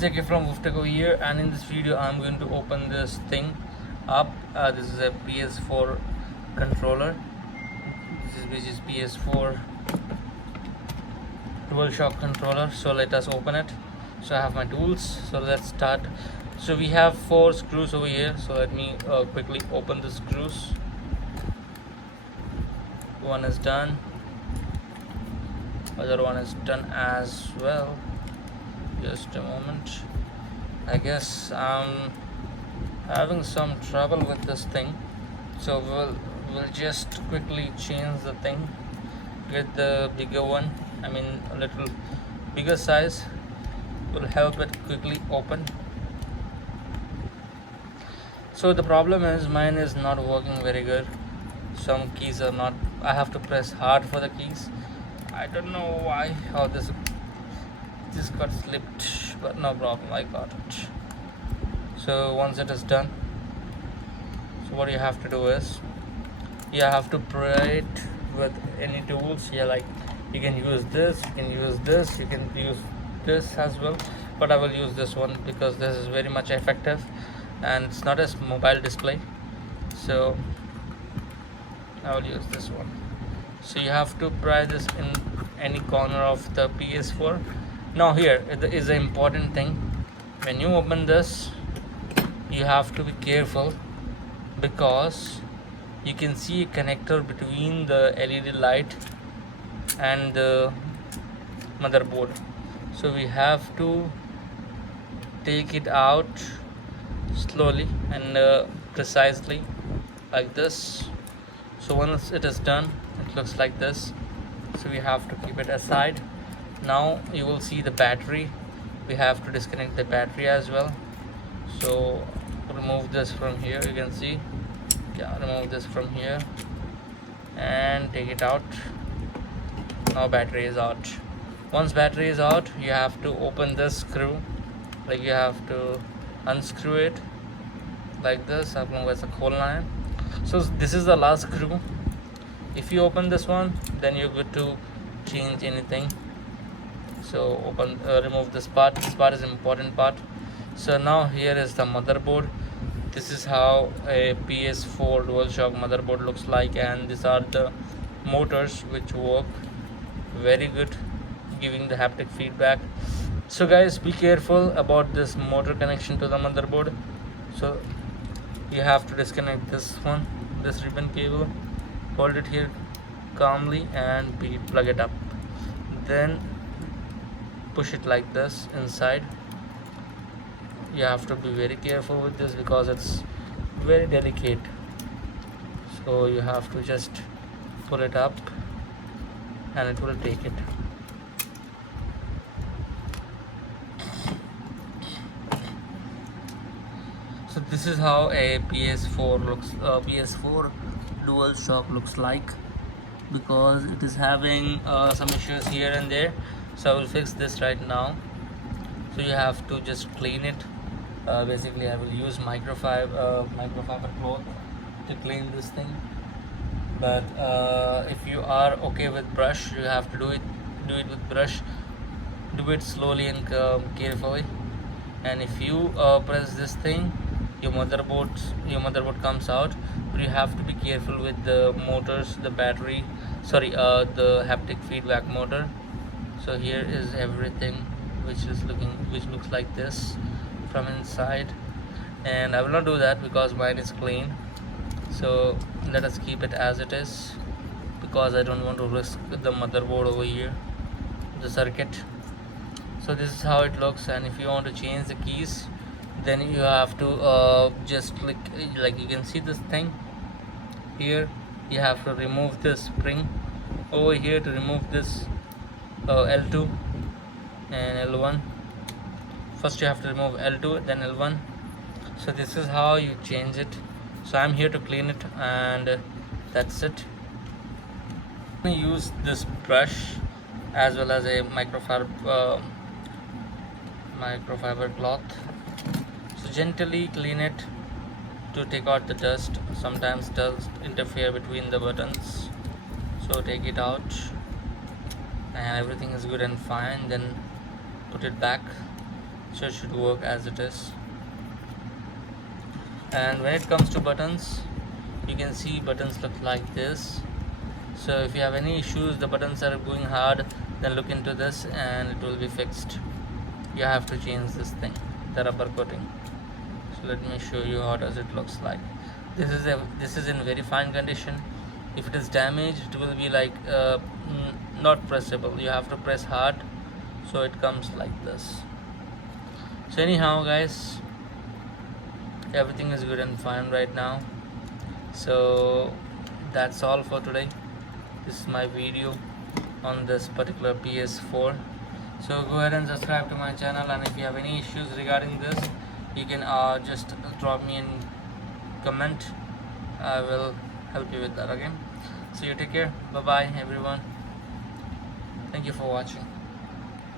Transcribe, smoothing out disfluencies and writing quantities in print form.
JK from Wuftaco here, and in this video I'm going to open this thing up. This is a PS4 controller, which is PS4 DualShock controller. So let us open it. So I have my tools, so let's start. So we have 4 screws over here, so let me quickly open the screws. One is done, other one is done as well. Just a moment. I guess I'm having some trouble with this thing, so we'll just quickly change the thing, get the bigger one. I mean a little bigger size will help it quickly open. So the problem is mine is not working very good. Some keys are not, I have to press hard for the keys. I don't know why, how this got slipped, but no problem, I got it. So once it is done, so what you have to do is you have to pry it with any tools. Yeah, like you can use this, you can use this, you can use this as well, but I will use this one because this is very much effective and it's not a mobile display, so I will use this one. So you have to pry this in any corner of the PS4. Now here is the important thing. When you open this, you have to be careful because you can see a connector between the LED light and the motherboard. So we have to take it out slowly and precisely like this. So once it is done, it looks like this. So we have to keep it aside. Now you will see the battery. We have to disconnect the battery as well. So remove this from here, you can see. Yeah, remove this from here and take it out. Now battery is out. Once battery is out, you have to open this screw, like you have to unscrew it like this. आप लोगों को ऐसा खोलना है. So this is the last screw. If you open this one, then you're good to change anything. So open, remove this part. This part is important part. So now here is the motherboard. This is how a PS4 DualShock motherboard looks like, and these are the motors which work very good, giving the haptic feedback. So guys, be careful about this motor connection to the motherboard. So you have to disconnect this one, this ribbon cable, hold it here calmly and plug it up, then push it like this inside. You have to be very careful with this because it's very delicate. So you have to just pull it up and it will take it. So this is how a PS4 looks, PS4 DualShock looks like, because it is having some issues here and there. So I will fix this right now. So you have to just clean it. Basically I will use microfiber cloth to clean this thing, but if you are okay with brush, you have to do it with brush. Do it slowly and carefully, and if you press this thing, your motherboard comes out. But you have to be careful with the motors, the battery, the haptic feedback motor. So here is everything which looks like this from inside, and I will not do that because mine is clean. So let us keep it as it is because I don't want to risk the motherboard over here, the circuit. So this is how it looks, and if you want to change the keys, then you have to just click, like you can see this thing here. You have to remove this spring over here to remove this L2 and L1. First you have to remove L2, then L1. So this is how you change it. So I'm here to clean it, and that's it. I'm going to use this brush as well as a microfiber cloth. So gently clean it to take out the dust. Sometimes dust interfere between the buttons, so take it out and everything is good and fine. Then put it back so it should work as it is. And when it comes to buttons, you can see buttons look like this. So if you have any issues, the buttons are going hard, then look into this and it will be fixed. You have to change this thing, the rubber coating. So let me show you how does it looks like. This is in very fine condition. If it is damaged, it will be like not pressable. You have to press hard, so it comes like this. So anyhow guys, everything is good and fine right now. So that's all for today. This is my video on this particular PS4. So go ahead and subscribe to my channel, and if you have any issues regarding this, you can just drop me in comment. I will help you with that. Okay, so you take care. Bye bye everyone. Thank you for watching.